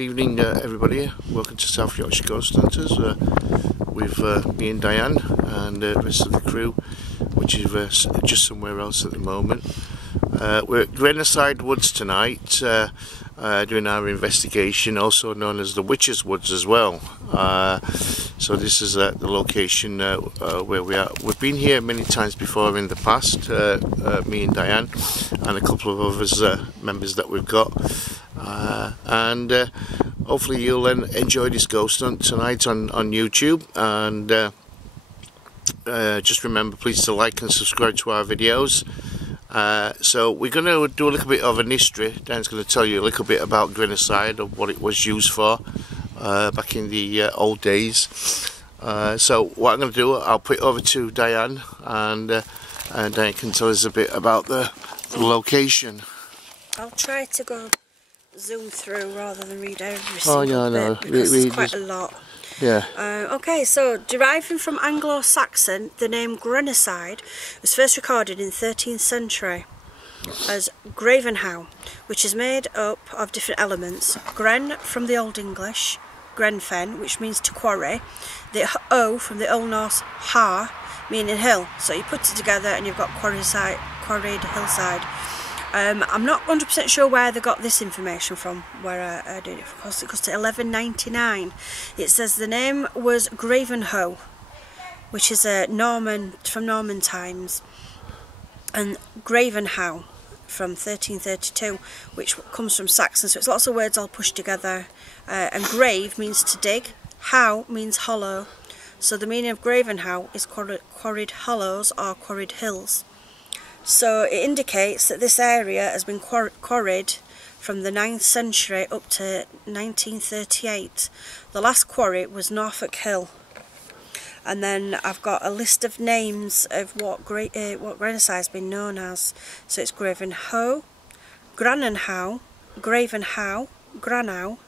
good evening everybody. Welcome to South Yorkshire Ghost Hunters with me and Diane and the rest of the crew, which is just somewhere else at the moment. We're at Grenoside Woods tonight doing our investigation, also known as the Witches Woods as well. So this is the location where we are. We've been here many times before in the past, me and Diane and a couple of others members that we've got. And hopefully you'll enjoy this ghost hunt tonight on YouTube, and just remember please to like and subscribe to our videos. So we're going to do a little bit of an history. Dan's going to tell you a little bit about Grenoside, of what it was used for back in the old days. So what I'm going to do, I'll put it over to Diane, and Diane can tell us a bit about the location. I'll try to go zoom through rather than read every single bit, because there's quite a lot. Yeah. Okay, so deriving from Anglo-Saxon, the name Grenoside was first recorded in the 13th century as Gravenhow, which is made up of different elements. Gren from the Old English, Grenfen, which means to quarry, the O from the Old Norse ha, meaning hill. So you put it together and you've got quarried hillside. I'm not 100% sure where they got this information from, where I did it, of course it goes to 1199. It says the name was Gravenhow, which is Norman, from Norman times, and Gravenhow from 1332, which comes from Saxon, so it's lots of words all pushed together. And grave means to dig, how means hollow, so the meaning of Gravenhow is quarried hollows or quarried hills. So it indicates that this area has been quarried from the 9th century up to 1938. The last quarry was Norfolk Hill. And then I've got a list of names of what Grenoside has been known as. So it's Gravenhow, Granenhow, Gravenhow, Granow,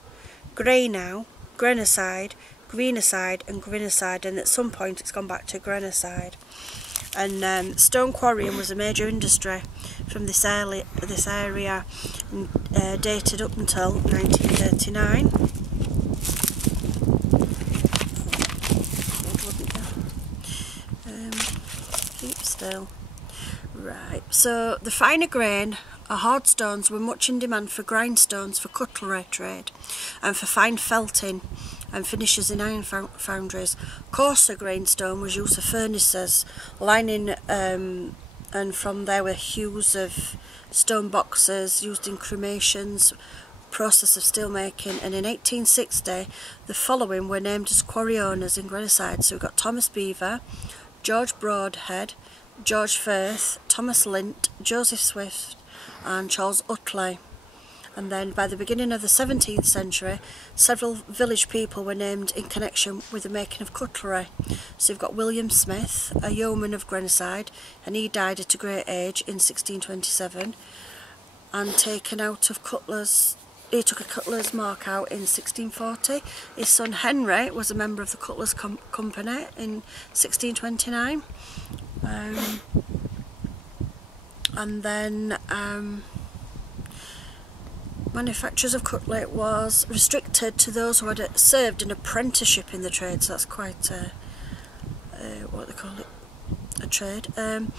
Greynow, Grenoside, Grenoside and Grenoside, and at some point it's gone back to Grenoside. And stone quarrying was a major industry from this area, dated up until 1939. Keep still. Right, so the finer grain hard stones were much in demand for grindstones for cutlery trade and for fine felting and finishes in iron foundries. Coarser grainstone was used for furnaces, lining, and from there were hues of stone boxes used in cremations, process of steel making, and in 1860 the following were named as quarry owners in Grenoside. So we've got Thomas Beaver, George Broadhead, George Firth, Thomas Lint, Joseph Swift and Charles Utley. And then by the beginning of the 17th century, several village people were named in connection with the making of cutlery. So you've got William Smith, a yeoman of Grenoside, and he died at a great age in 1627, and taken out of cutler's, he took a cutler's mark out in 1640. His son Henry was a member of the cutler's company in 1629. And then manufacturers of cutlery was restricted to those who had served an apprenticeship in the trade, so that's quite what they call it, a trade. An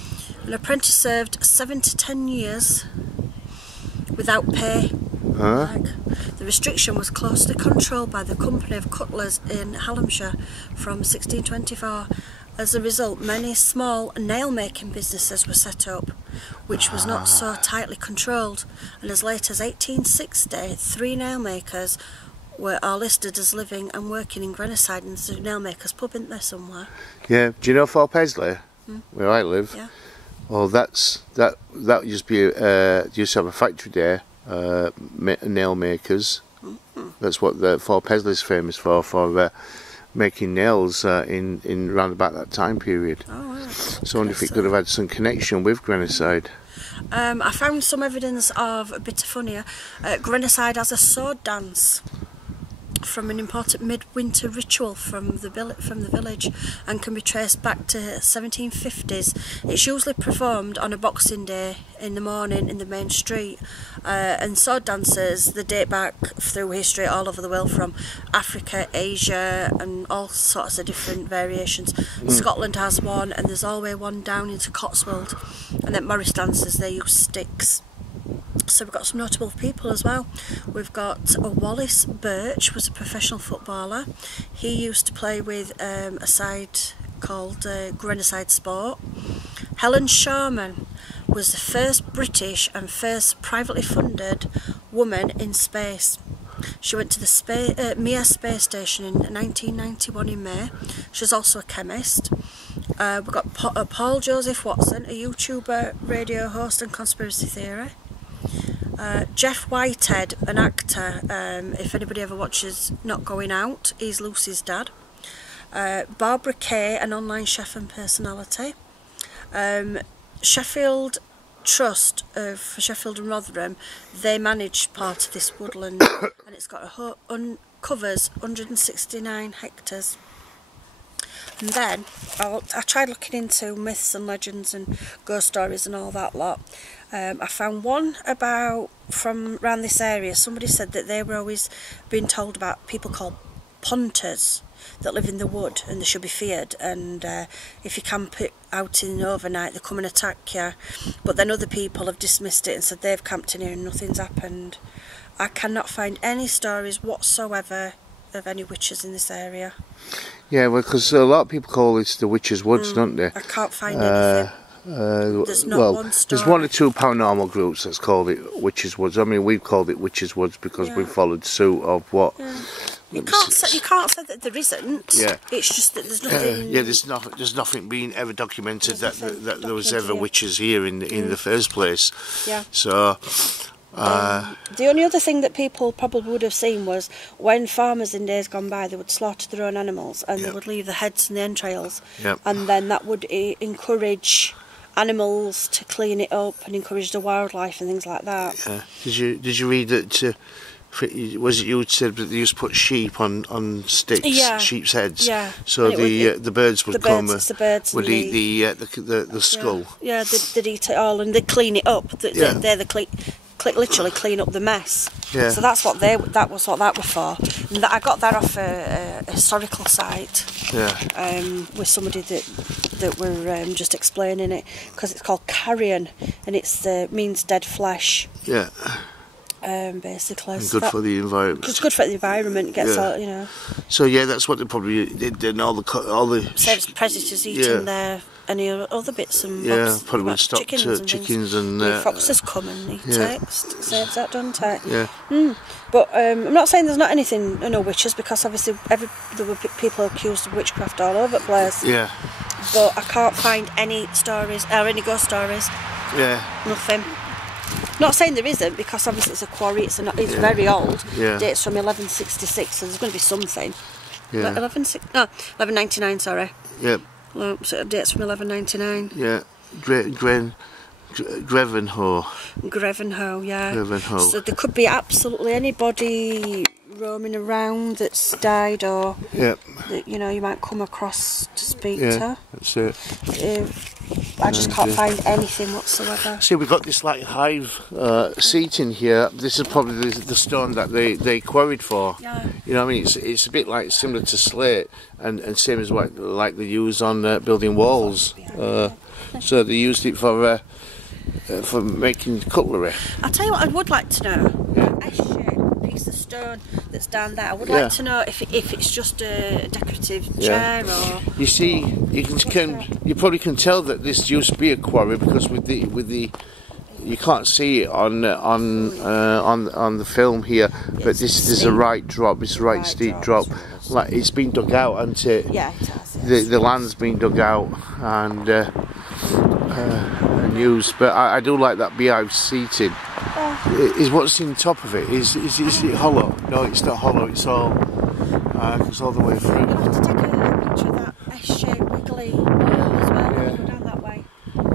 apprentice served 7 to 10 years without pay. The restriction was closely controlled by the Company of Cutlers in Hallamshire from 1624. As a result, many small nail-making businesses were set up, which was not so tightly controlled, and as late as 1860, 3 nail-makers were listed as living and working in Grenoside, and there's a nail-makers pub, isn't there, somewhere? Yeah, do you know Fort Paisley, where I live? Yeah. Well, that used to be used to have a factory there, nail makers. That's what the Fort Paisley is famous for making nails in round about that time period. Oh, wow. So I wonder if it could have had some connection with Grenoside. I found some evidence of a bit of funnier. Grenoside has a sword dance. dated from an important midwinter ritual from the village and can be traced back to 1750s. It's usually performed on a Boxing Day in the morning in the main street, and sword dances, they date back through history all over the world, from Africa, Asia and all sorts of different variations. Scotland has one, and there's always one down into Cotswold. And then Morris dancers, they use sticks. So we've got some notable people as well. We've got Wallace Birch, was a professional footballer. He used to play with a side called Grenoside Sport. Helen Sharman was the first British and first privately funded woman in space. She went to the Mir space station in 1991 in May. She's also a chemist. We've got Paul Joseph Watson, a YouTuber, radio host and conspiracy theory. Jeff Whitehead, an actor, if anybody ever watches Not Going Out, he's Lucy's dad. Barbara Kay, an online chef and personality. Sheffield Trust for Sheffield and Rotherham, they manage part of this woodland, and it's got covers 169 hectares. And then I tried looking into myths and legends and ghost stories and all that lot. I found one from around this area. Somebody said that they were always being told about people called punters that live in the wood and they should be feared, and if you camp out in overnight they come and attack you. But then other people have dismissed it and said they've camped in here and nothing's happened. I cannot find any stories whatsoever of any witches in this area. Yeah, well, because a lot of people call this the Witches' Woods, don't they? I can't find anything. There's not one story. There's 1 or 2 paranormal groups that's called it Witches' Woods. I mean, we've called it Witches' Woods because we've followed suit of what... Yeah. You can't say that there isn't. Yeah. It's just that there's nothing... there's nothing being ever documented that there was ever witches here in the first place. Yeah. So... the only other thing that people probably would have seen was when farmers in days gone by, they would slaughter their own animals and they would leave the heads and the entrails, and then that would encourage animals to clean it up and encourage the wildlife and things like that. Yeah. Did you read that? Was it you who said that they used to put sheep on sticks, sheep's heads? Yeah. So the birds would come. The birds would eat the skull. Yeah, they'd eat it all and they'd clean it up. They're the literally clean up the mess. Yeah. So that's what that was for. And I got that off a historical site. Yeah. With somebody that were just explaining it, because it's called carrion and it's means dead flesh. Yeah. Basically. And good for the environment. It's good for the environment. Gets all, you know. So that's what they probably did. And all the saves predators eating any other bits and bobs, probably would stop chickens and foxes come and eat it. Saves that, doesn't it? Yeah. But I'm not saying there's not anything, witches, because obviously there were people accused of witchcraft all over the place. Yeah. But I can't find any stories or any ghost stories. Yeah. Nothing. Not saying there isn't, because obviously it's a quarry. It's very old. Yeah. Dates from 1166, so there's going to be something. Yeah. 1199. Sorry. Yep. Well, so it dates from 1199. Yeah. Grevenhoe. Grevenhoe, yeah. Grevenhoe. So there could be absolutely anybody roaming around that's died, or that you might come across to speak to. That's it. I just can't find anything whatsoever. See, we've got this hive seating here. This is probably the stone that they quarried for. Yeah. You know what I mean? It's a bit similar to slate, and same as what they use on building walls. So they used it for making cutlery. I'll tell you what I would like to know. A piece of stone that's down there. I would like to know if it's just a decorative chair or. You see, you probably can tell that this used to be a quarry, because with the you can't see it on the film here, but there's a right drop. It's a right steep drop. It's been dug out, hasn't it? Yeah, it has. The land's been dug out and used, but I do like that beehive seating. Is what's in top of it? Is it hollow? No, it's not hollow. It's all the way through. You'll have to take a picture of that S-shaped wiggly wall as well. Yeah. Go down that way.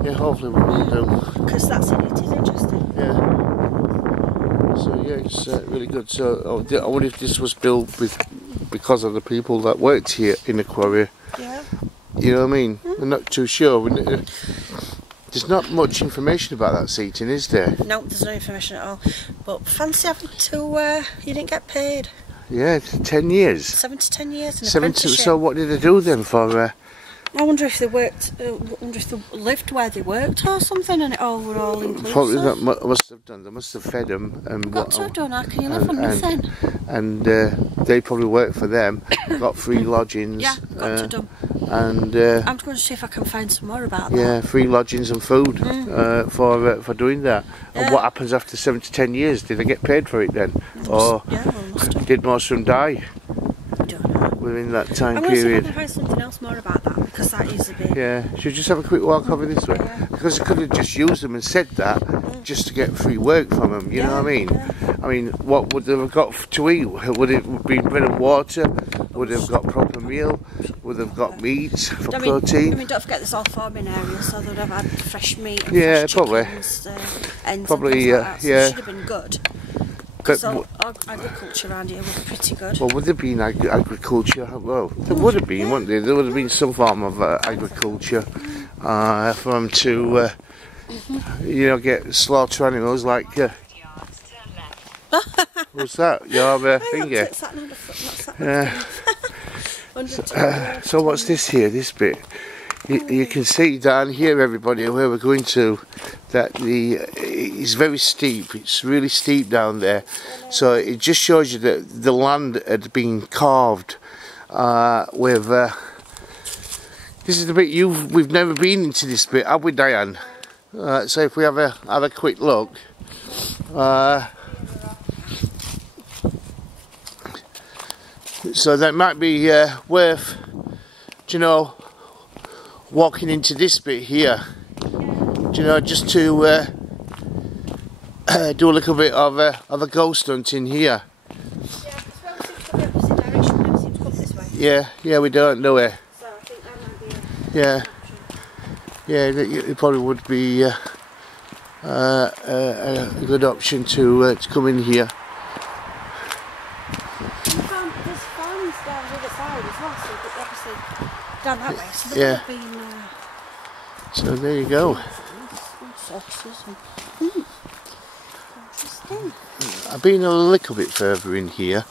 Yeah, hopefully we will do. Because it is interesting. Yeah. So yeah, it's really good. So I wonder if this was built because of the people that worked here in the quarry. Yeah. You know what I mean? I'm not too sure. There's not much information about that seating, is there? No, there's no information at all. But fancy having to, you didn't get paid. Yeah, 10 years. 7 to 10 years in 7 apprenticeship. So what did they do then for... I wonder if they worked, wonder if they lived where they worked or something, and it all were all inclusive. Probably that must have done. They must have fed them and Got to have done. How can you live on nothing? And they probably worked for them, got free lodgings. Yeah, got to done. And I'm going to see if I can find some more about that. Yeah, free lodgings and food for doing that. Yeah. And what happens after 7 to 10 years? Did they get paid for it then, or did most of them die within that time period? I'm going to see if I can find something else more about that, because that is a bit... Yeah, should we just have a quick walk over this way? Yeah. Because they could have just used them and said that just to get free work from them, you know what I mean? Yeah. I mean, what would they have got to eat? Would it have been bread and water? Would they have got proper meal? Would they have got meat for protein? I mean, don't forget there's all farming areas, so they'd have had fresh meat and fresh probably. chickens, ends Probably, and things like that, so yeah. it should have been good. Because agriculture around here was pretty good. Well, would there been agriculture? Well, there would have been, wouldn't there? There would have been some form of agriculture for them to, you know, get slaughter animals like. What's that? Your finger? Yeah. So what's this here? This bit? You can see down here, everybody, where we're going to, that it's very steep. It's really steep down there. So it just shows you that the land had been carved with. This is the bit we've never been into this bit, have we, Diane? So if we have a quick look. So that might be worth, you know, walking into this bit here, you know, just to do a little bit of a ghost hunt in here. Yeah, we don't know it. So I think that might be a Yeah, it probably would be a good option to come in here. There's farms down the other side as well, so but obviously down that way. So there Yeah. would have been. So there you go. Interesting. I've been a little bit further in here,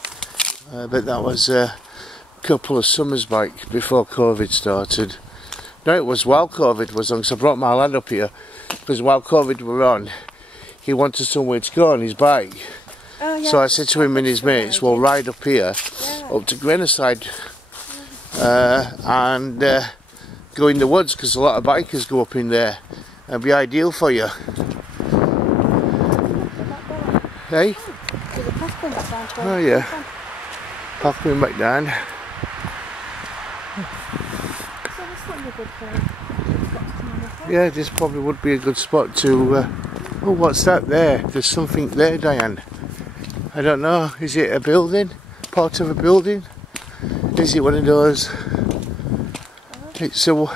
but that was a couple of summers back before COVID started. No, it was while COVID was on, because I brought my lad up here, because while COVID were on, he wanted somewhere to go on his bike. Oh, yeah. So I said to him and his mates, we'll ride up here, up to Grenoside, and go in the woods, because a lot of bikers go up in there. It'd be ideal for you. Hey? Oh yeah. Path going back down. Yeah, this probably would be a good spot to... oh, what's that there? There's something there, Diane. I don't know. Is it a building? Part of a building? Is it one of those? It's a...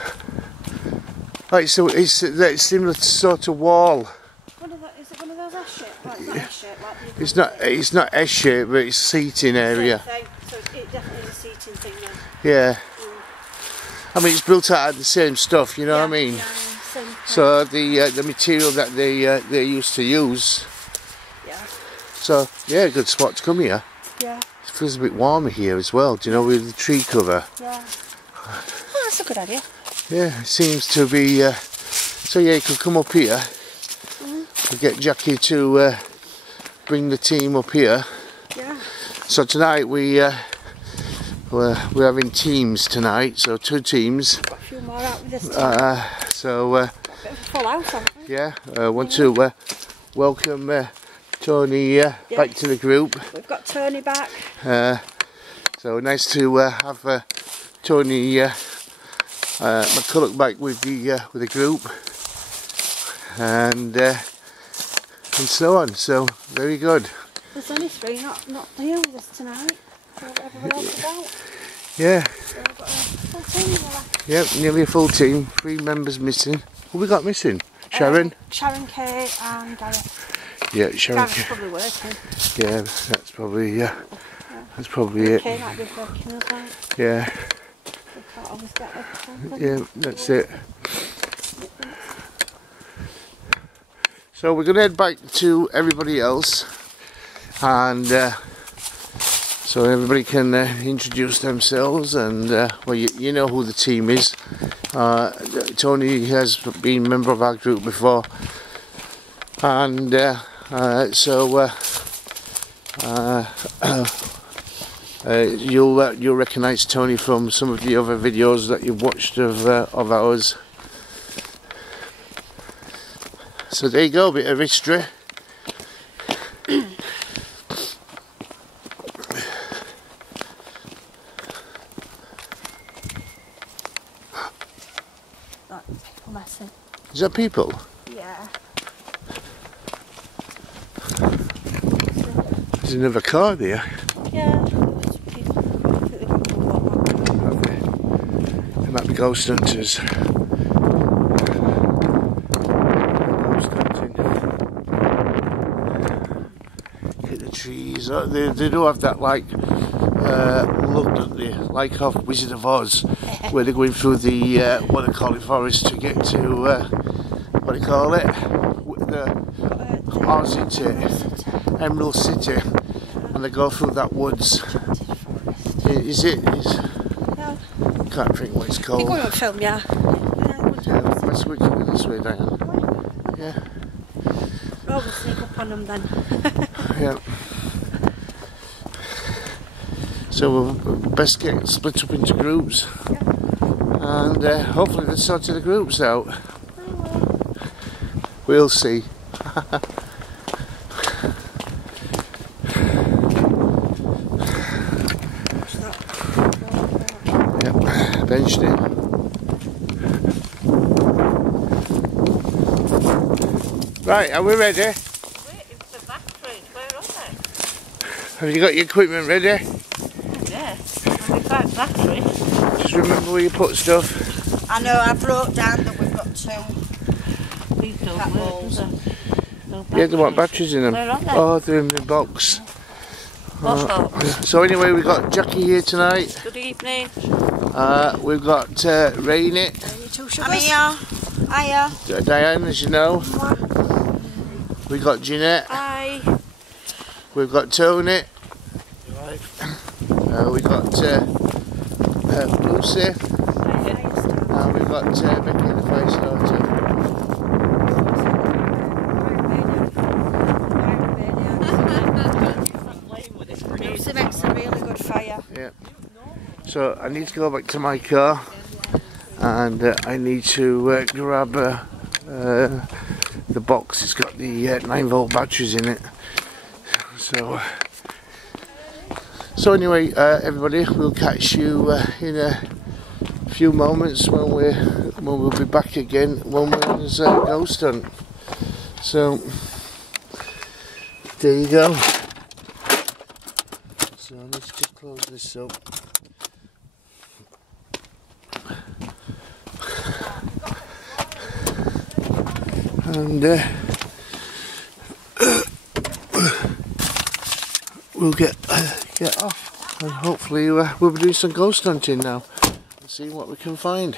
it's similar to sort of wall. Is it one of those S-shaped? Like, not S-shaped, like It's not S-shaped, but it's seating area. So it definitely is a seating thing then. Yeah. I mean, it's built out of the same stuff, you know what I mean? Yeah, so the material that they used to use. Yeah. So yeah, good spot to come here. Yeah. It feels a bit warmer here as well. Do you know, with the tree cover? Yeah. Oh, that's a good idea. Yeah, it seems to be. So yeah, you could come up here. We'll get Jackie to bring the team up here. Yeah. So tonight we're having teams tonight, so 2 teams. Got a few more out with this. So Bit of a full house, haven't we? yeah, want to welcome Tony back to the group. We've got Tony back. So nice to have Tony McCulloch back with the group, and so on. So very good. There's only 3 not here with us tonight. Everyone else is out. Yeah. So we've got a full team left. Yep, nearly a full team. 3 members missing. Who we got missing? Sharon? Sharon, Kate and Gareth. Yeah, Sharon. Gav's probably working. Yeah, that's probably it. Kay might be working as well. Yeah. We can't always get everything. Yeah, that's it. So we're going to head back to everybody else, and so everybody can introduce themselves, and well, you know who the team is. Tony has been a member of our group before, and you'll recognise Tony from some of the other videos that you've watched of ours. So there you go, a bit of history. Is that people? Yeah. There's another car there. Yeah. There's people. I think they don't know what happened. They might be ghost hunters. Trees. They do have that like look, don't they? Like of Wizard of Oz, where they're going through the what they call it forest to get to what do you call it? The Oz City, Emerald City, and they go through that woods. Is it? Yeah. Can't think what it's called. You're going on film, yeah. Yeah, let's go this way, Diane. Yeah. Oh, we'll sneak up on them then. Yeah. So we'll best get split up into groups, and hopefully they'll sort the groups out. We'll see. Yep, benched it. Right, are we ready? Waiting for batteries, where are they? Have you got your equipment ready? Yes, I've got batteries. Just remember where you put stuff. I know, I've wrote down that we've got 2. These don't work, do they? No Yeah, they want batteries in them. Where are they? Oh, they're in the box. What box? So anyway, we've got Jackie here tonight. Good evening. We've got Rainy. I'm here. Hiya. Diane, as you know. We've got Jeanette. Hi. We've got Tony. Right. We've got Lucy. And we've got Becky, the fire starter. Lucy makes a really good fire. Yeah. So I need to go back to my car, and I need to grab the box. It's got the 9-volt batteries in it. So anyway, everybody, we'll catch you in a few moments when we'll be back again when we're on this ghost hunt. So there you go. So I need to just close this up. And we'll get off, and hopefully we'll be doing some ghost hunting now and see what we can find.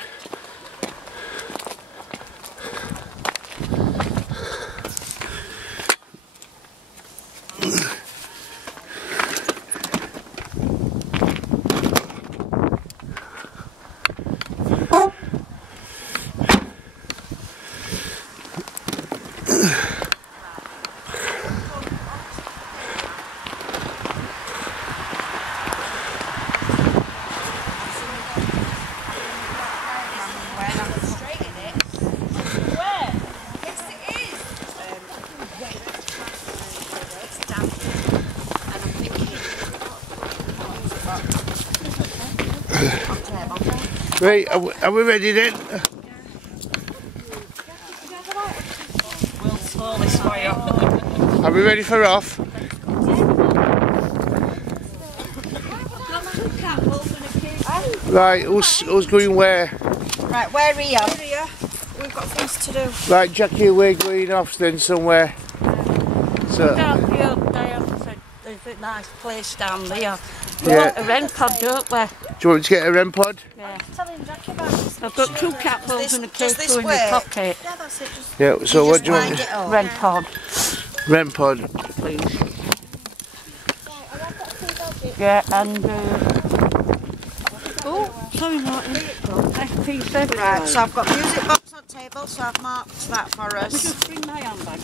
Right, are we ready then? We'll slow this for you. Are we ready for off? Right, who's going where? Right, where are you? We've got things to do. Right, Jackie, we're going off then somewhere. So, Down here, there's a nice place down there. yeah. A REM pod, don't we? Do you want me to get a REM pod? Yeah. Telling Jackie about this. I've got 2 cat balls and a Does cake this in my work? pocket. Yeah, that's it. Just Yeah, so what do you want? wind it up. REM pod, REM pod. please. Yeah, and oh, sorry, Martin. FP7. Right, so I've got music box on table, so I've marked that for us. Just bring my handbag.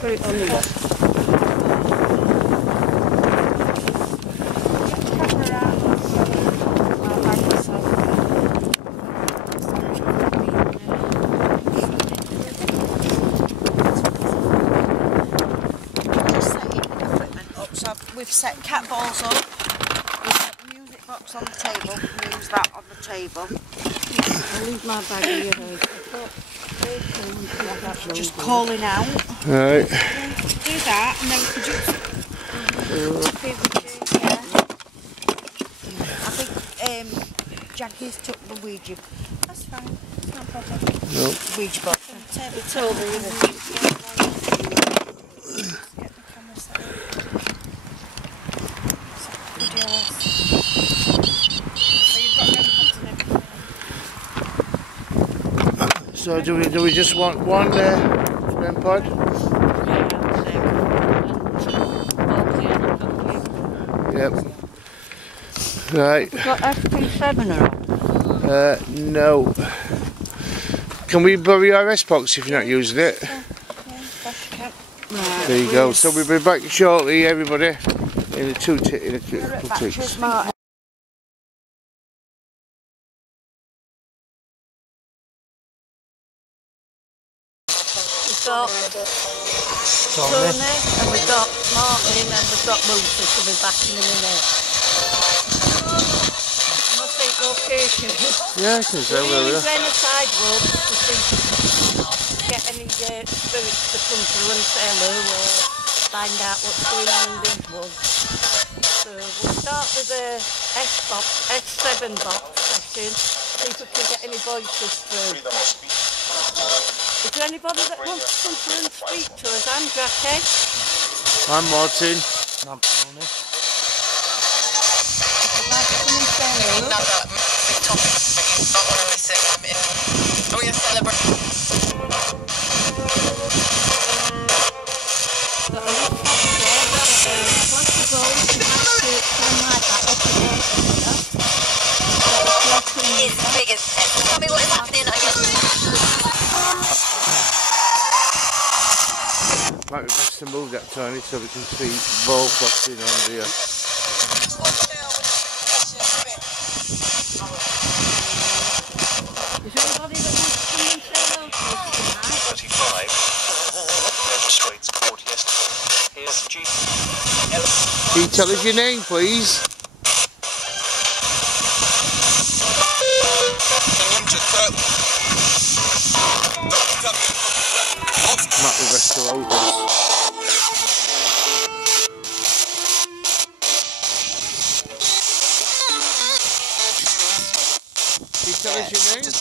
Put it on there. We've set cat balls up, we've set the music box on the table, we use that on the table. I'll leave my bag here. Just calling out. Right. Do that and then could you... I think Jackie's took the Ouija. That's fine, it's no problem. No. Ouija box. It's over here. So do we just want one REM pod? Yep. Right. We've got FP7 or No. Can we borrow your S box if you're not using it? right. There you go. So we'll be back shortly, everybody. In a couple ticks. We've got Tony and we've got Martin and we've got Lucy to be back in a minute. Must take location. Yeah, I can say We're in well, Grenoside Woods to see get any spirits to come through and say hello or find out what's going on in these woods. So we'll start with the S7 box session, see if we can get any voices through. Is there anybody that wants to come through and speak to us? I'm Jackie. I'm Martin. I'm Tony. Would you like to come and say hello? Another big topic. You don't want to miss it. We are celebrating. It's big as tell me what is happening. Might be best to move that, Tony, so we can see ball flashing on here. Is there anybody that wants to come and say hello to us tonight? 35 demonstrates caught yesterday. Here's G. Can you tell us your name, please? Matt with Restorations. Can you tell us your name?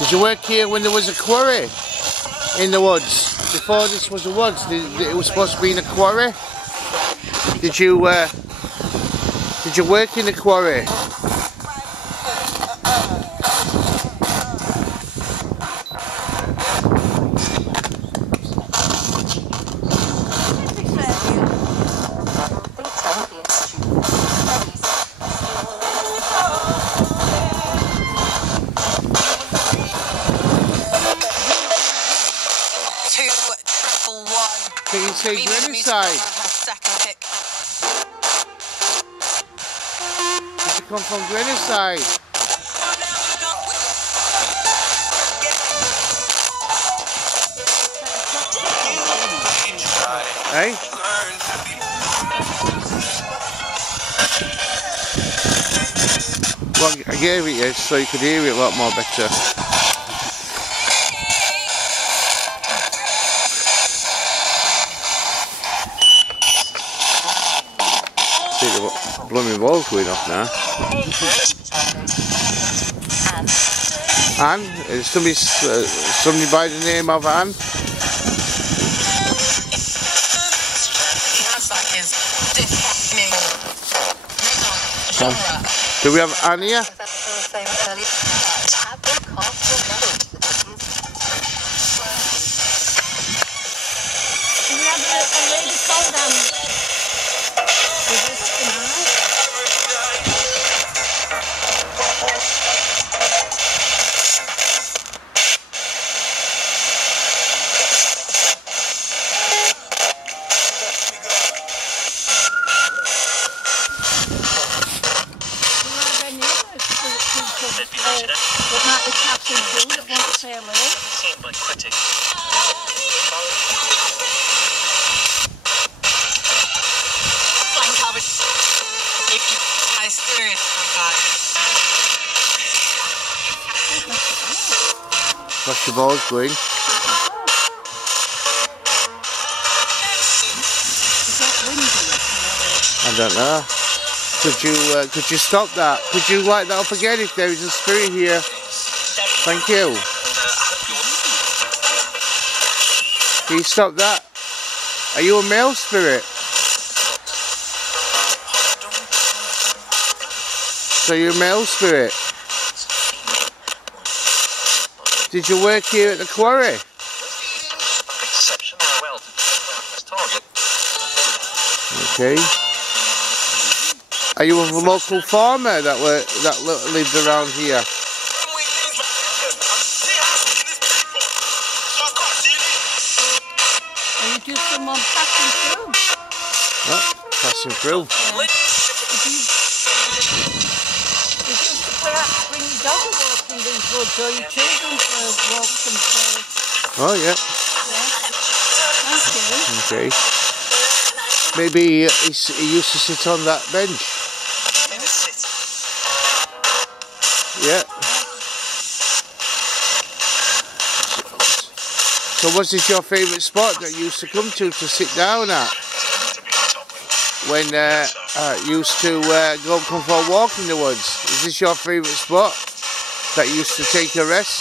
Did you work here when there was a quarry in the woods? Before this was a woods, it was supposed to be in a quarry. Did you work in the quarry? come from Grenoside. Hey? Well, I gave it you so you could hear it a lot more better. See the blooming walls going off now. Anne? Is somebody by the name of Anne? Do we have Anne here? What's your balls going? I don't know. Could you stop that? Could you light that up again if there is a spirit here? Thank you. Can you stop that? Are you a male spirit? So you're a male spirit? Did you work here at the quarry? Okay. Are you a local farmer that lived around here? Are you just someone passing through? Oh, passing through. Perhaps when your dog are walking these woods or your children walk themselves. Oh yeah. Okay. Okay. Maybe he used to sit on that bench. Yeah. So was this your favourite spot that you used to come to sit down at? When you used to come for a walk in the woods? Is this your favourite spot that you used to take a rest?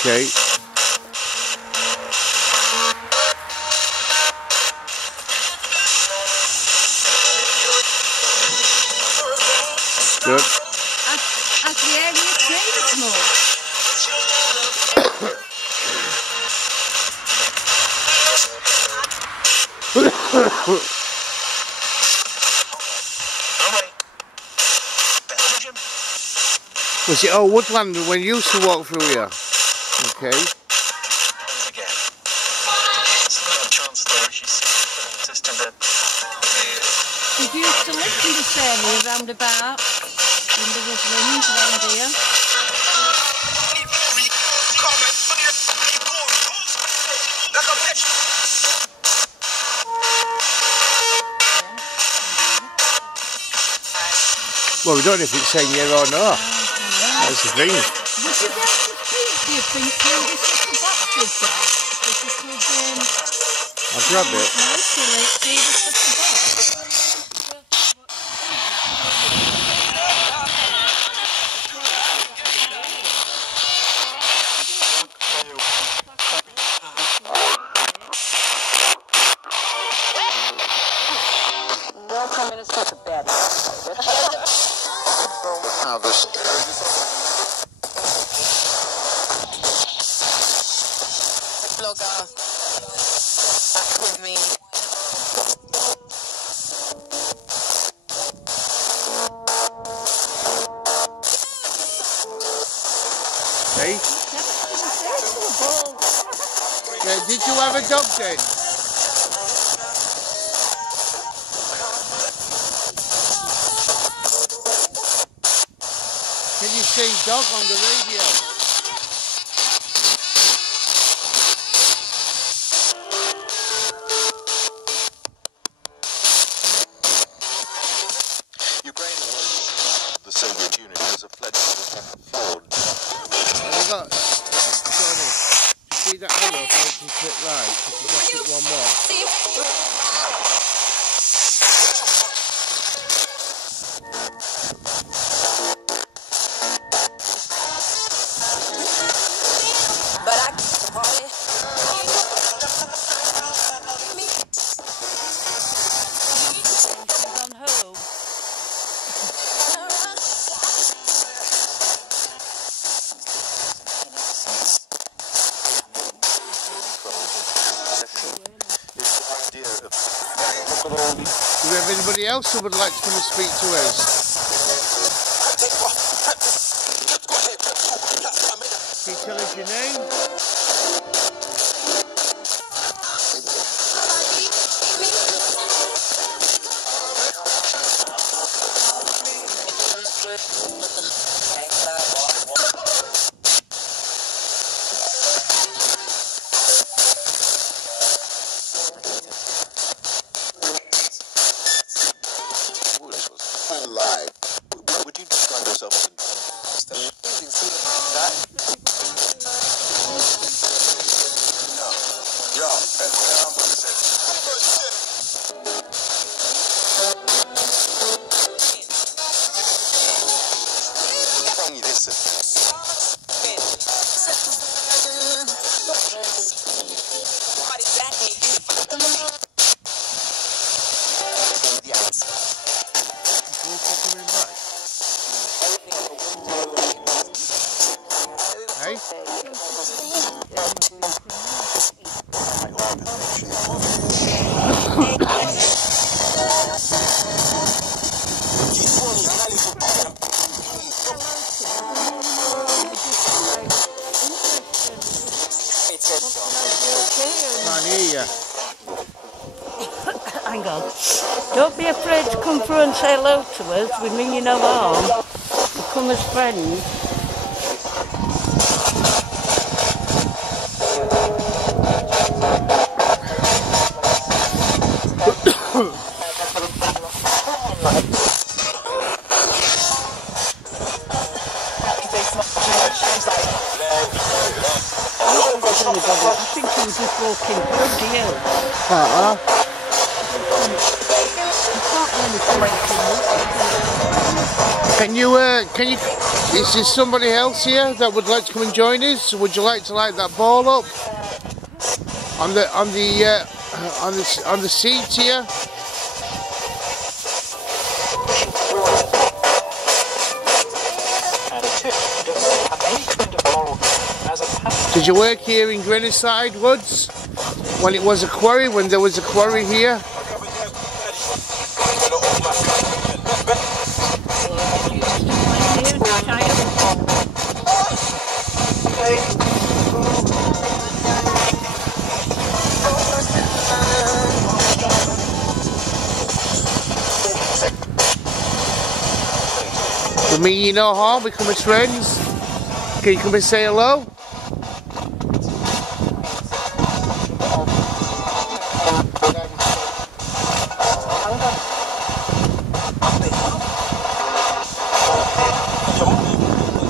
Okay. Good. Has the area changed more? Was it all woodland when you used to walk through here? Okay. Did you used to live in this area round about when there was wind round here? Well, we don't know if it's saying yeah or no. That's the thing. Would you be able to speak, do you think, through this little box we've got? If you could, I'll grab it. manipulate through this little box? Hey? Yeah, did you have a dog then? say dog on the radio. The Soviet Union was a fledgling fraud. We got Johnny. You see that arrow pointing to it right? If you just hit one more. But I keep the party. Gone home. Do we have anybody else who would like to come and speak to us? Can you tell us your name? Alive. Would you describe yourself as that? Hey? Can't hear you. Hang on. Don't be afraid to come through and say hello to us. We mean you no harm. We come as friends. I think he was just walking through the hill. Can you, is there somebody else here that would like to come and join us? Would you like to light that ball up? On the seat here? Did you work here in Grenoside Woods? When it was a quarry, when there was a quarry here? We mean you no harm, we come as friends. Can you come and say hello?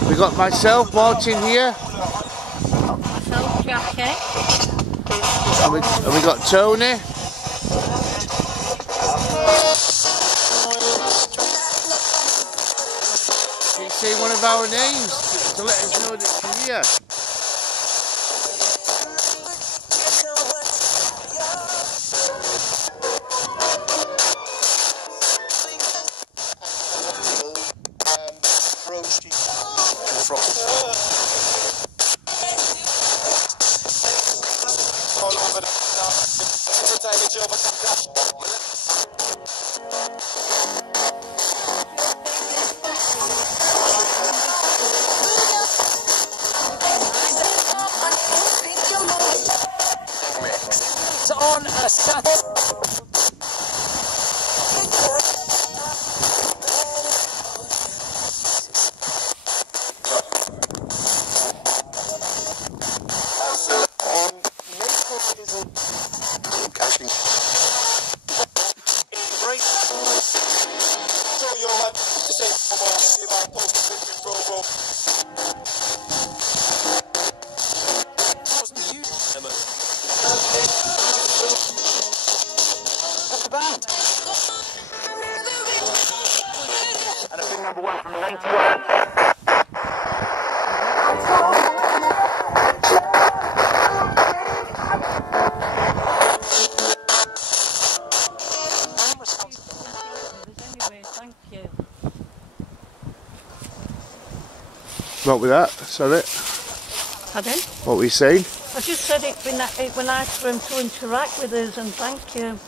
We got myself, Martin here. Myself, Jackie. And we got Tony. Can you say one of our names to let us know that you're here? On a Saturday. can. Right. So you'll have to say, if I post a picture roll. Wasn't you, Emma? That's the band. And a big number 1 from 91. What with that? Sorry. Pardon? What were you saying? I just said it'd be nice for him to interact with us, and thank you.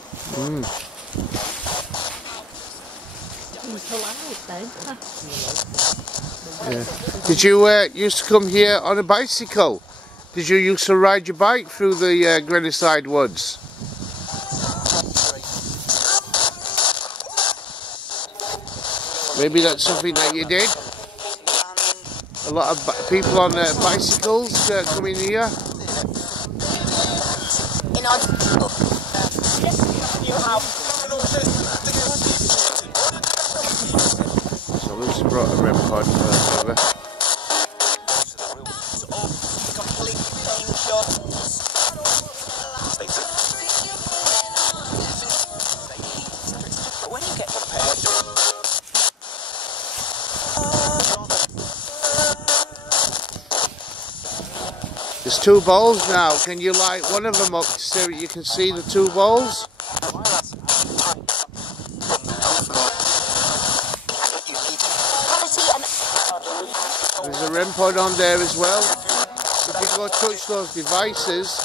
Yeah. Did you used to come here on a bicycle? Did you used to ride your bike through the Grenoside woods? Maybe that's something that you did? A lot of people on bicycles coming here? Someone's brought a REM pod over. There's 2 balls now. Can you light one of them up so you can see the 2 balls? There's a REM pod on there as well. If you go touch those devices,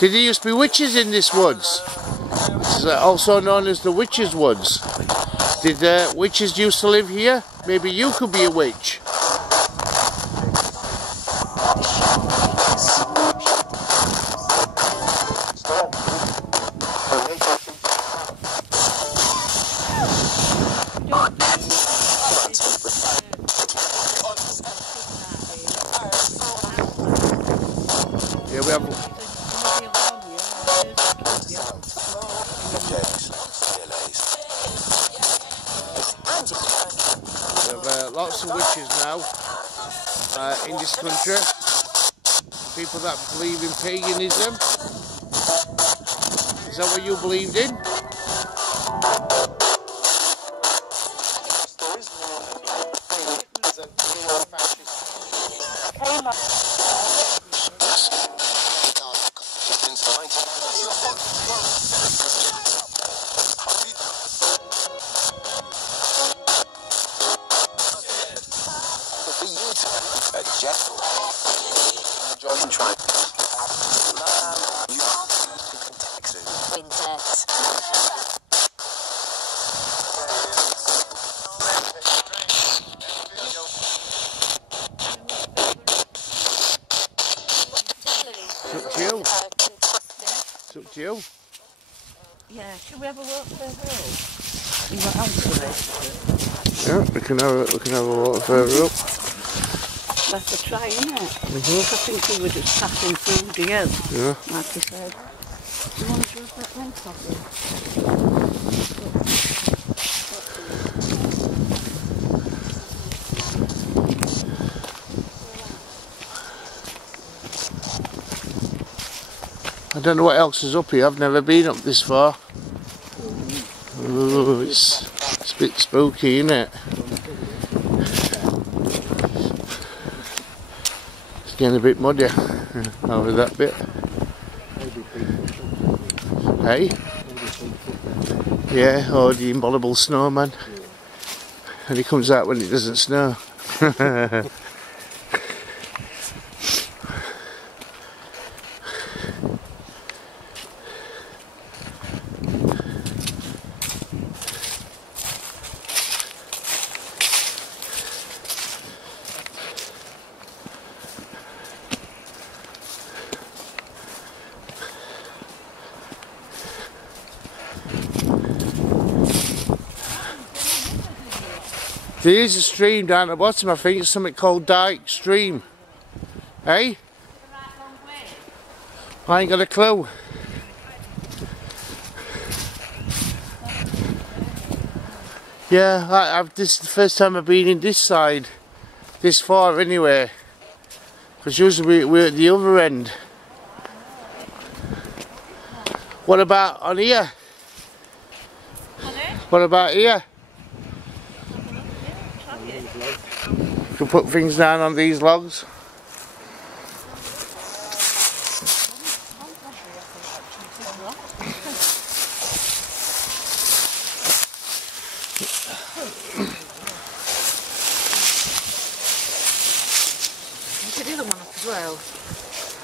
did there used to be witches in this woods? It's also known as the Witches' Woods. Did witches used to live here? Maybe you could be a witch. Yeah, we have lots of witches now in this country. People that believe in paganism. Is that what you believed in? It's up to you. Yeah, should we have a walk further up? You got out of it? Yeah, we can have a walk further up. That's a try, isn't it? I think we were just passing through the end, yeah. like I said. Do you want to drop that lens off you? I don't know what else is up here. I've never been up this far. Ooh, it's a bit spooky, isn't it? It's getting a bit muddy over that bit. Hey? Yeah, or the imbolible snowman. And he comes out when it doesn't snow. There is a stream down the bottom, I think it's something called Dyke Stream. Eh? I ain't got a clue. Yeah, this is the first time I've been in this side, this far anyway. Because usually we're at the other end. What about on here? What about here? You can put things down on these logs. Look at the other one up as well.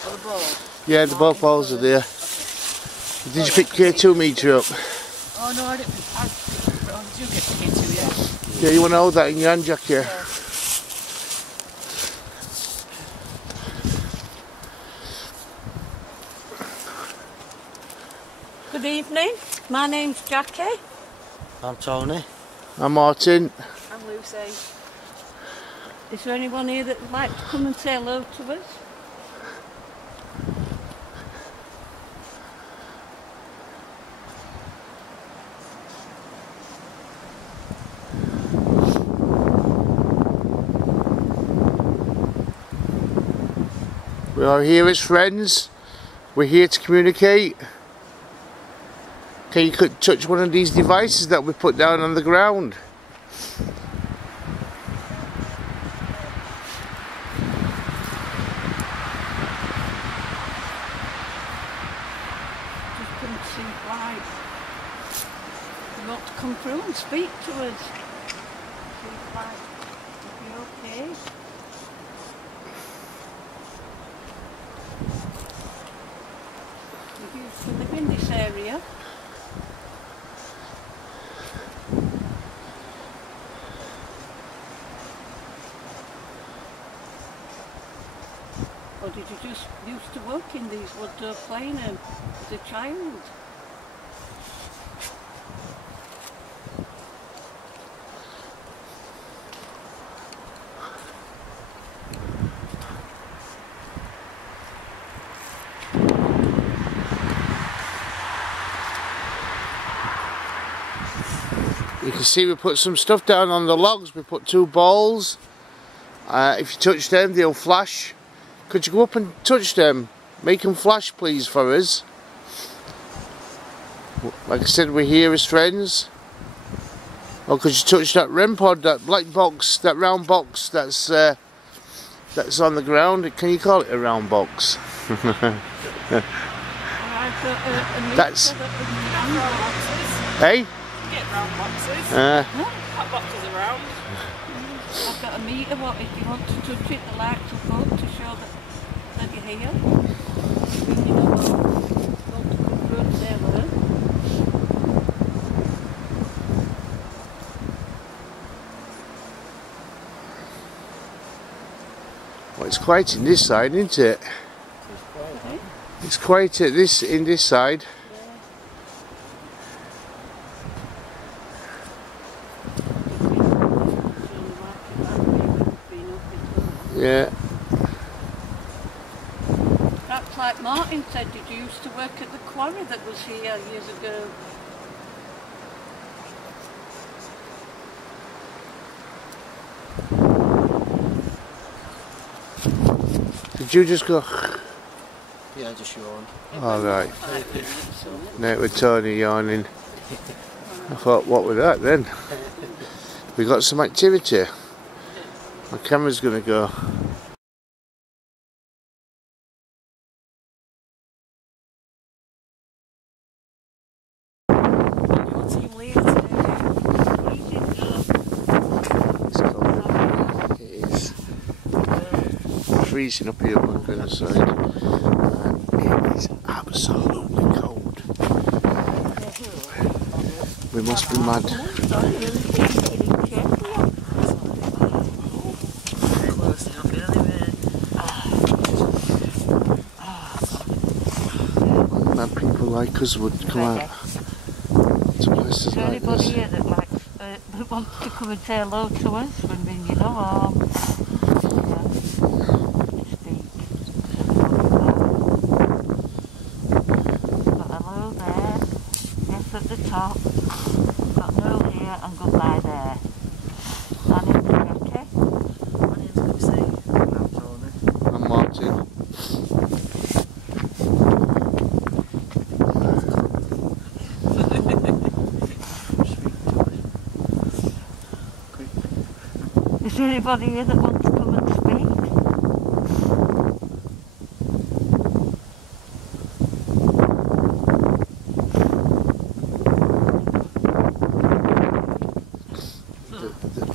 Or the ball. Yeah, the both balls are there. Did you pick your 2 metre up? Oh no, I didn't. I do get to get to, yeah. Yeah, you want to hold that in your hand, Jack, yeah? Good evening. My name's Jackie. I'm Tony. I'm Martin. I'm Lucy. Is there anyone here that would like to come and say hello to us? We are here as friends. We're here to communicate. Okay, you could touch one of these devices that we put down on the ground. Just couldn't see why you want to come through and speak to us. See why. If you're okay. We used to live in this area. Or did you just used to work in these wood playing as a child? You can see we put some stuff down on the logs. We put 2 balls. If you touch them, they'll flash. Could you go up and touch them? Make them flash, please, for us. Like I said, we're here as friends. Or could you touch that REM pod, that black box, that round box that's on the ground? Can you call it a round box? That's. Hey? Get round boxes. What boxes are round? I've got a meter. What if you want to touch it? The lights will go up to show that you're here. You know, want to come through and say hello. Well, it's quiet in this side, isn't it? It's quiet at in this side. Yeah. Perhaps like Martin said, did you used to work at the quarry that was here years ago? Did you just go? Yeah, just yawn. Alright. Now with Tony yawning. I thought, what was that then? We got some activity. My camera's going to go. Your team leader. freezing up here on Grenoside. It is absolutely cold. We must be mad. Mad people like us would come out to places like this. Anybody here that likes, that wants to come and say hello to us when we, you know, speak. Got hello there, yes at the top, got no here and goodbye there. My name's Becky. My name's Lucy. I'm Tony. I'm Martin. Is there anybody here that wants to come and speak?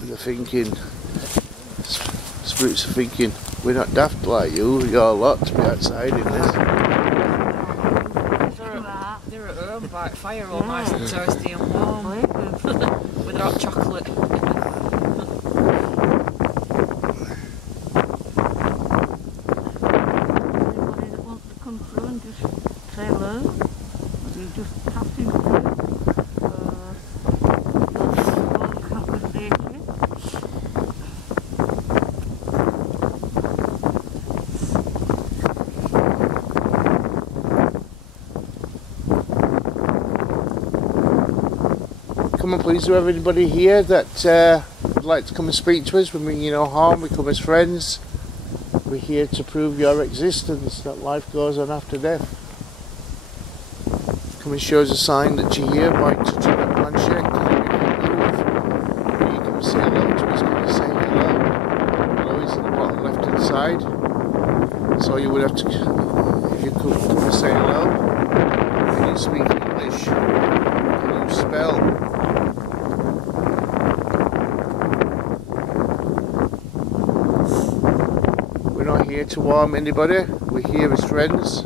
They're thinking, spirits are thinking, we're not daft like you, you're a lot to be outside in this. They're at home by fire all nice and toasty and warm with hot chocolate. Anybody that wants to come through and just say hello? Or do you just passing through? Conversation? Come on please, do we have anybody here that would like to come and speak to us? We mean you no harm, we come as friends. We're here to prove your existence, that life goes on after death. Come and show us a sign that you're here by touching that planchette. You come and say hello to us, come and say hello. Hello is in the bottom left hand side. So you would have to, if you could come and say hello. Can you speak English? Can you spell? We're not here to harm anybody, we're here as friends.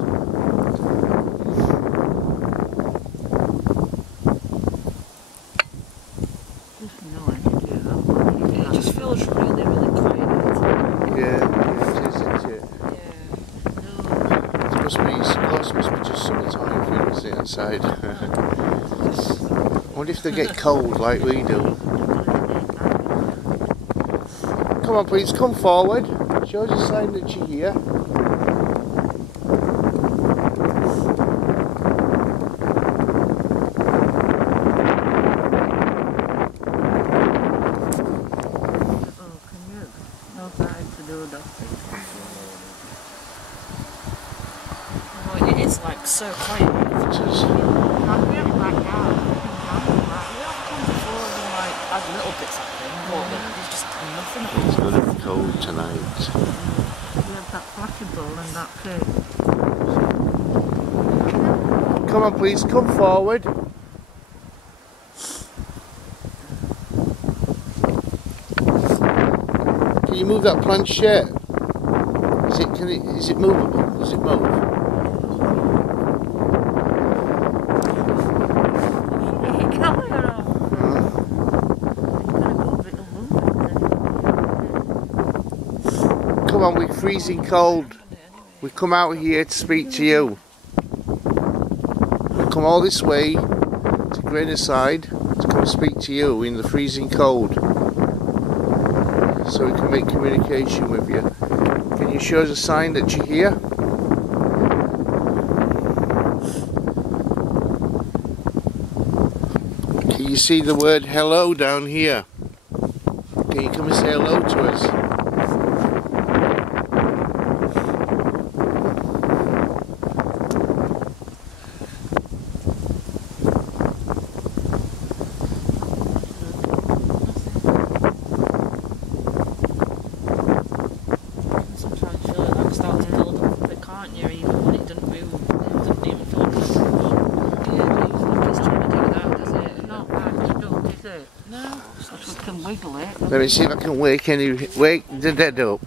It just feels really, really quiet. Yeah, it is, isn't it? Yeah. It must be just summertime for you to sit outside. I wonder if they get cold like we do. Come on please, come forward. Show us a sign that you're here. Oh, it is like so quiet. It is. We have come before and like had little bits happening, but there's just nothing. It's going to be cold tonight. We have that flashing ball and that's it. Come on please, come forward. Can you move that planchette? Is it movable? Does it move? Come on, we're freezing cold. We've come out here to speak to you. We've come all this way to Grenoside to come speak to you in the freezing cold, so we can make communication with you. Can you show us a sign that you're here? Can you see the word hello down here? Can you come and say hello to us? Sometimes you feel like that starts to build up a bit, can't you? Even when it doesn't move, it doesn't even feel like it's trying to do that, does it? Not that stuck, is it? No. Because we can wiggle it. Let me see if I can wake the dead up.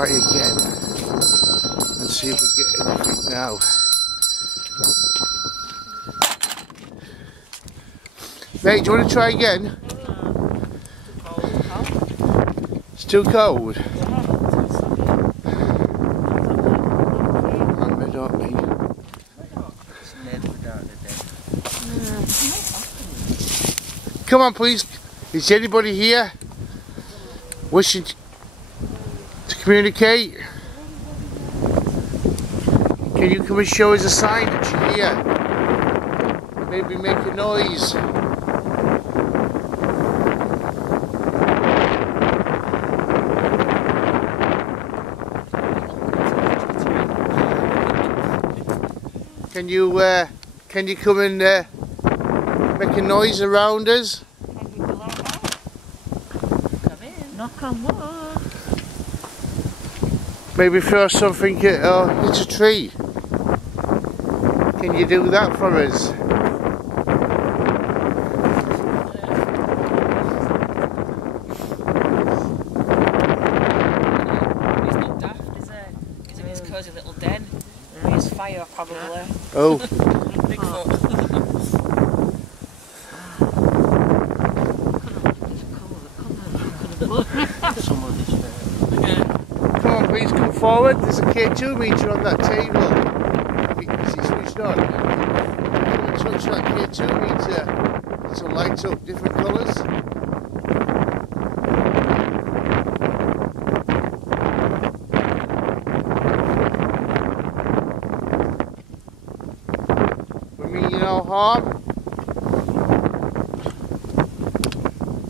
try again and see if we get anything now. Mate, do you want to try again? It's too cold. I'm red, aren't me? Come on, please. Is anybody here wishing to communicate? Can you come and show us a sign that you're here? Maybe make a noise. Can you come and make a noise around us? Come in. Knock on wood. Maybe throw something or hit a tree. Can you do that for us? He's not daft, is he? He's in his cosy little den. He's fire, probably. Oh. Bigfoot. Come on, please come forward. There's a K2 meter on that table. Is he switched on? Come and touch that K2 meter. It'll light up different colours. We mean you no harm.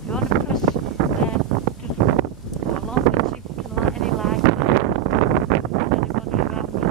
You want to press there, just along and see if you can light any light on anybody around you.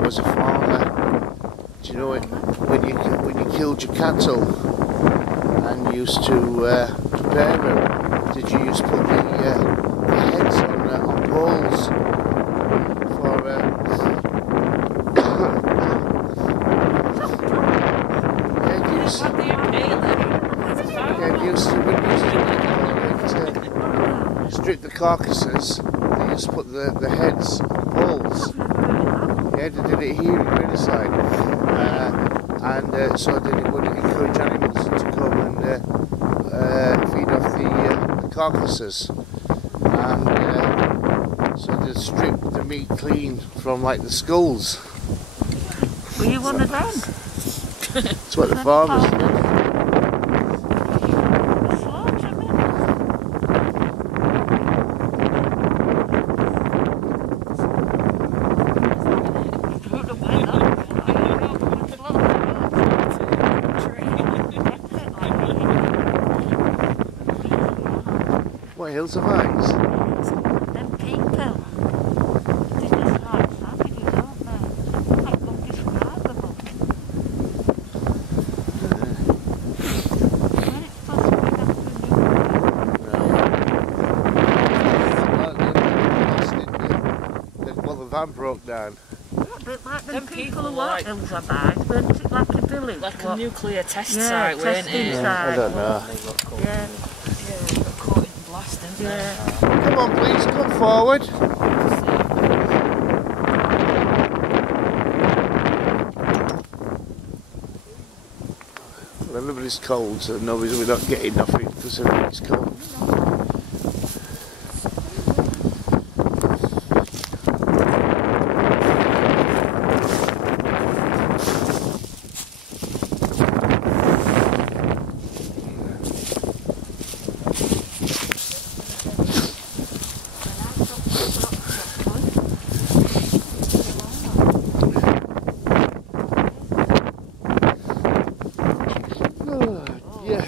Was a farmer. Do you know it? When you killed your cattle and used to prepare them, did you used to put the heads on poles for? Strip the carcasses. They used to put the heads on poles. Yeah, they did it here in Grenoside, and so that it would encourage animals to come and feed off the carcasses, and so they strip the meat clean from like the skulls. Were you one of them? That's what the farmers did. What hills of ice? Them people, they just like savages, aren't they? I can't describe them all. When it's possible enough to Well, the van broke down. a bit like them Them people people who like- are hills are bad, weren't it? Like a village. Like a what? nuclear test Yeah, site, weren't testing it? site. I don't know. Yeah, Yeah, got caught in blast, didn't they? yeah. Come on, please, come forward. Well, everybody's cold, so we're not getting nothing because everybody's cold. Yeah.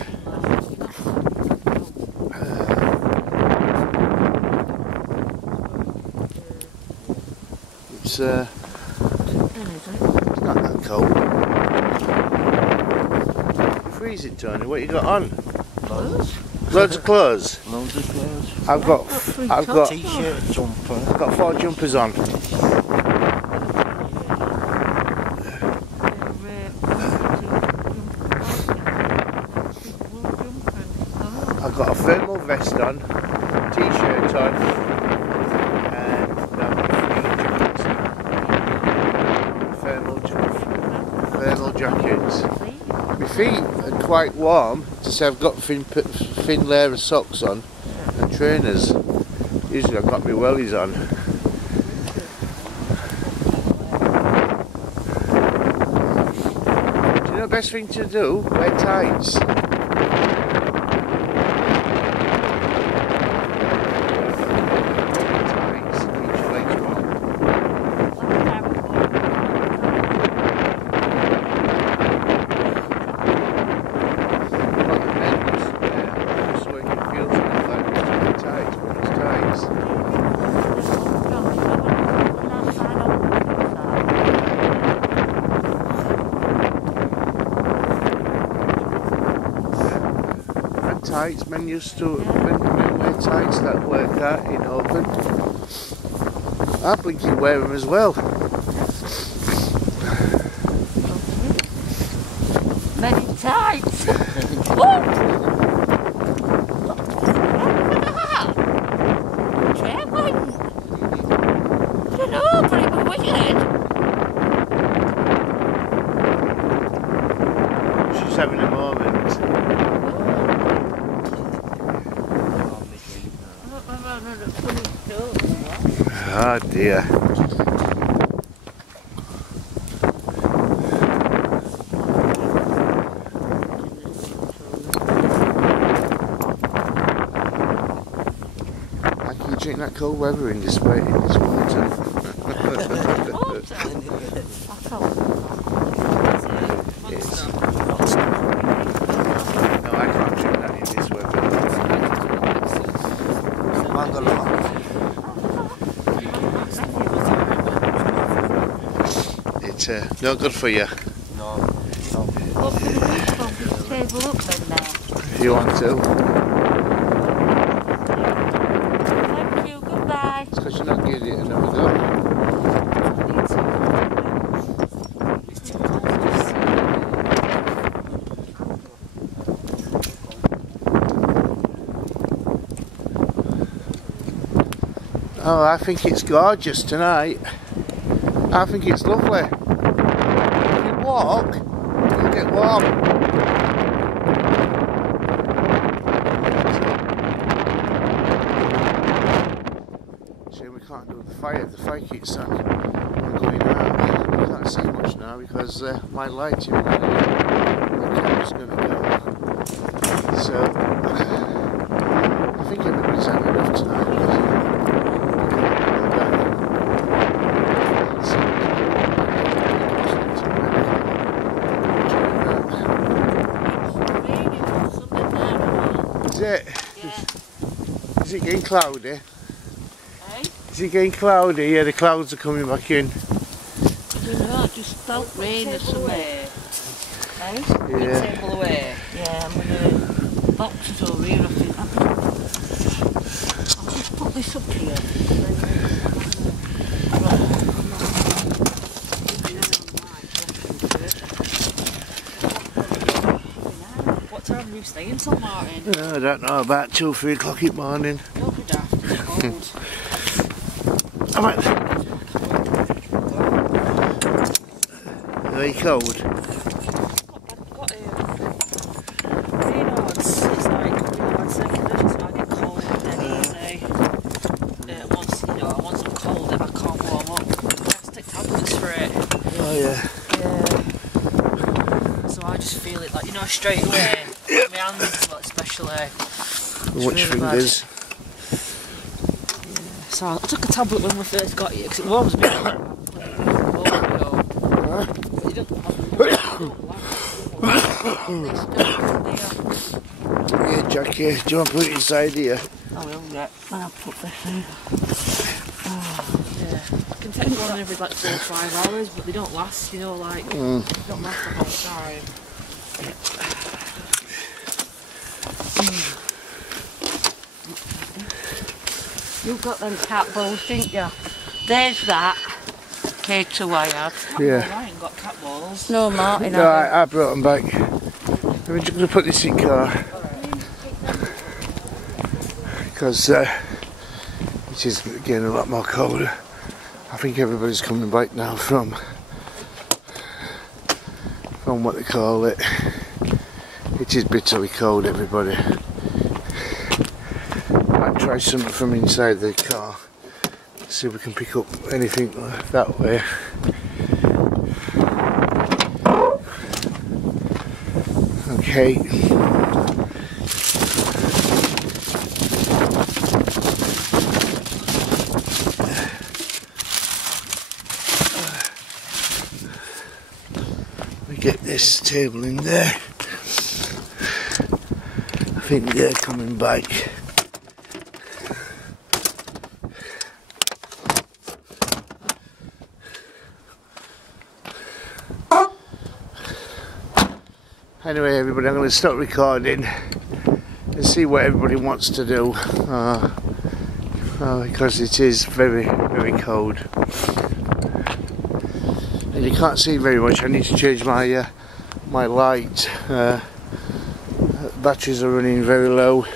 It's not that cold. You freezing, Tony? What you got on? Clothes. Loads of clothes. Loads of clothes. I've got T-shirt, jumper. I've got 4 jumpers on. I've got a thermal vest on, t-shirt on, and I've got 3 thermal jackets. My feet are quite warm, to say I've got thin layer of socks on and trainers. Usually I've got my wellies on. Do you know the best thing to do? Wear tights. Tights, men used to men wear tights that work out in open. I blinking wear them as well. Many tights. She's having a moment. Oh dear. How can you drink that cold weather in this water? No, I can't drink that in this weather. It's not good for you. No. Table up then now. If you want to. Thank you, goodbye. It's because you're not giving it another go. Oh, I think it's gorgeous tonight. I think it's lovely. If you walk, you'll get warm. Shame we can't do the fire. The fire keeps on going out. We can't see much now because my lighting the camera's going to go. So I think everybody's had enough tonight. Is it getting cloudy? Eh? Is it getting cloudy? Yeah, the clouds are coming back in. I don't know, I just felt rain or something. Eh? Yeah. Table away. Yeah, I'm gonna boxes over here, I think. I'll just put this up here. stay until Martin. I don't know, about 2 or 3 o'clock in the morning. Don't be daft, it's cold. Are you cold? It's like really bad circulation, so I get cold dead easy. Once, you know, once I'm cold, if I can't warm up, I have to take tablets for it. Oh yeah. Yeah. So I just feel it, like, you know, straight away. My hands as well, especially. Watch really fingers. So I took a tablet when we first got here because it warms me up. Yeah, Jackie, do you want to put it inside here? I will, yeah. I'll put this in. Yeah. I can take one every like 4 or 5 hours, but they don't last, you know, like, they don't last the whole time. You've got them cat balls, didn't you? There's that. K2 I had. Yeah. I ain't got cat balls. No, Martin. No, I brought them back. I'm just going to put this in car. Because it is getting a lot more colder. I think everybody's coming back now from what they call it. It is bitterly cold, everybody. Might try something from inside the car. See if we can pick up anything that way. Okay. We get this table in there. I think they're coming back. Anyway, everybody, I'm going to stop recording and see what everybody wants to do because it is very, very cold and you can't see very much. I need to change my my light. Batteries are running very low.